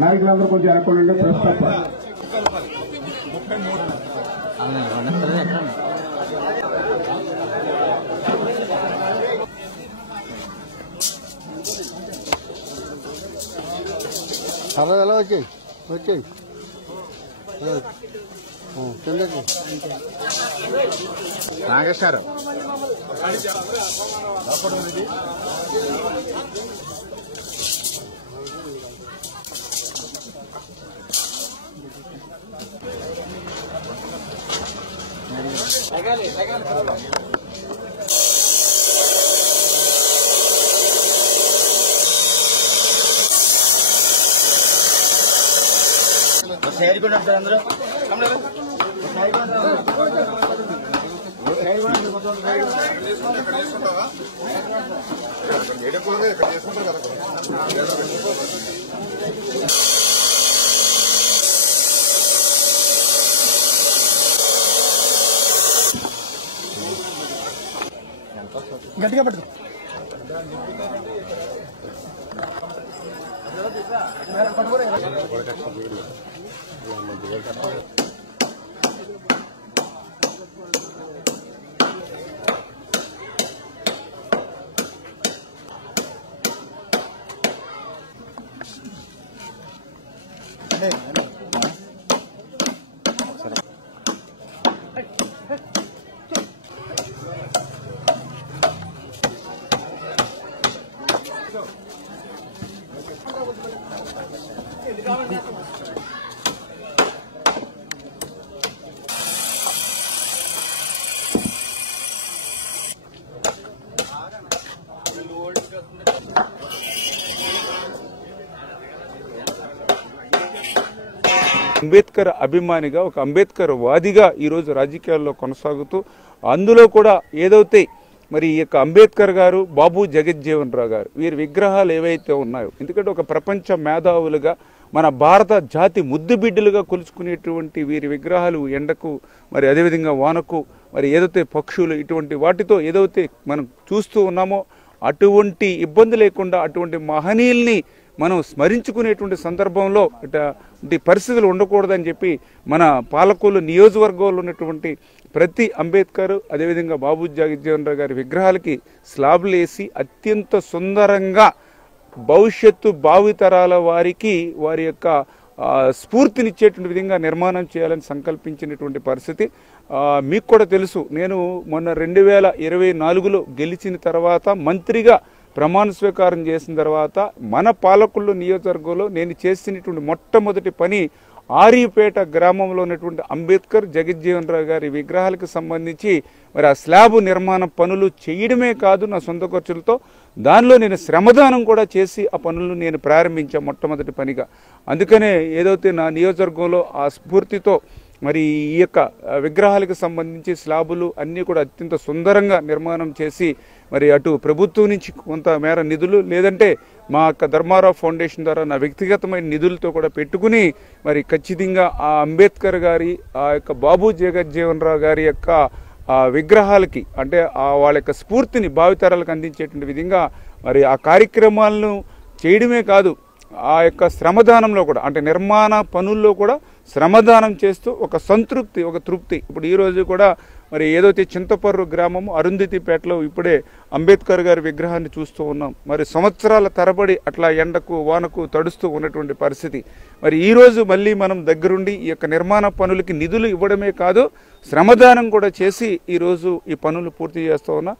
నాయకులందరూ కొంచెం వెనక్కండి. ప్రెస్ తప్ప ఎలా వచ్చాయి వచ్చాయి కిందకి నాగేశ్వరం సైడ్ కూడా అందరూ గట్టిగా పట్టుకో. అంబేద్కర్ అభిమానిగా ఒక అంబేద్కర్ వాదిగా ఈరోజు రాజకీయాల్లో కొనసాగుతూ అందులో కూడా ఏదైతే మరి ఈ యొక్క అంబేద్కర్ గారు, బాబు జగజ్జీవన్ రావు గారు వీరి విగ్రహాలు ఏవైతే ఉన్నాయో, ఎందుకంటే ఒక ప్రపంచ మేధావులుగా మన భారత జాతి ముద్దు బిడ్డలుగా కొలుచుకునేటువంటి వీరి విగ్రహాలు ఎండకు మరి అదేవిధంగా వానకు మరి ఏదైతే పక్షులు ఇటువంటి వాటితో ఏదైతే మనం చూస్తూ ఉన్నామో అటువంటి ఇబ్బంది లేకుండా అటువంటి మహనీయుల్ని మనం స్మరించుకునేటువంటి సందర్భంలో ఇటువంటి పరిస్థితులు ఉండకూడదని చెప్పి మన పాలకొల్లు నియోజకవర్గంలో ఉన్నటువంటి ప్రతి అంబేద్కర్ అదేవిధంగా బాబు జగజ్జీవన్ రావు గారి విగ్రహాలకి స్లాబ్లు వేసి అత్యంత సుందరంగా భవిష్యత్తు భావితరాల వారికి వారి యొక్క స్ఫూర్తినిచ్చేటువంటి విధంగా నిర్మాణం చేయాలని సంకల్పించినటువంటి పరిస్థితి. మీకు కూడా తెలుసు, నేను మొన్న 2024లో గెలిచిన తర్వాత మంత్రిగా ప్రమాణ స్వీకారం చేసిన తర్వాత మన పాలకొల్లు నియోజకవర్గంలో నేను చేసినటువంటి మొట్టమొదటి పని ఆర్యపేట గ్రామంలో ఉన్నటువంటి అంబేద్కర్ జగజ్జీవన్ రావు గారి విగ్రహాలకు సంబంధించి మరి ఆ స్లాబ్ నిర్మాణ పనులు చేయడమే కాదు, నా సొంత ఖర్చులతో దానిలో నేను శ్రమదానం కూడా చేసి ఆ పనులను నేను ప్రారంభించాను మొట్టమొదటి పనిగా. అందుకనే ఏదైతే నా నియోజకవర్గంలో ఆ స్ఫూర్తితో మరి ఈ యొక్క విగ్రహాలకు సంబంధించి స్లాబులు అన్నీ కూడా అత్యంత సుందరంగా నిర్మాణం చేసి మరి అటు ప్రభుత్వం నుంచి కొంత మేర నిధులు లేదంటే మా యొక్క ధర్మారావు ఫౌండేషన్ ద్వారా నా వ్యక్తిగతమైన నిధులతో కూడా పెట్టుకుని మరి ఖచ్చితంగా ఆ అంబేద్కర్ గారి ఆ యొక్క బాబు జగజ్జీవన్ రావు గారి యొక్క విగ్రహాలకి అంటే వాళ్ళ యొక్క స్ఫూర్తిని భావితరాలకు అందించేటువంటి విధంగా మరి ఆ కార్యక్రమాలను చేయడమే కాదు, ఆ యొక్క శ్రమదానంలో కూడా అంటే నిర్మాణ పనుల్లో కూడా శ్రమదానం చేస్తూ ఒక సంతృప్తి, ఒక తృప్తి. ఇప్పుడు ఈరోజు కూడా మరి ఏదైతే చింతపర్రు గ్రామము అరుంధతిపేటలో ఇప్పుడే అంబేద్కర్ గారి విగ్రహాన్ని చూస్తూ ఉన్నాం. మరి సంవత్సరాల తరబడి అట్లా ఎండకు వానకు తడుస్తూ ఉన్నటువంటి పరిస్థితి. మరి ఈరోజు మళ్ళీ మనం దగ్గరుండి ఈ యొక్క నిర్మాణ పనులకి నిధులు ఇవ్వడమే కాదు శ్రమదానం కూడా చేసి ఈరోజు ఈ పనులు పూర్తి చేస్తూ ఉన్నాం.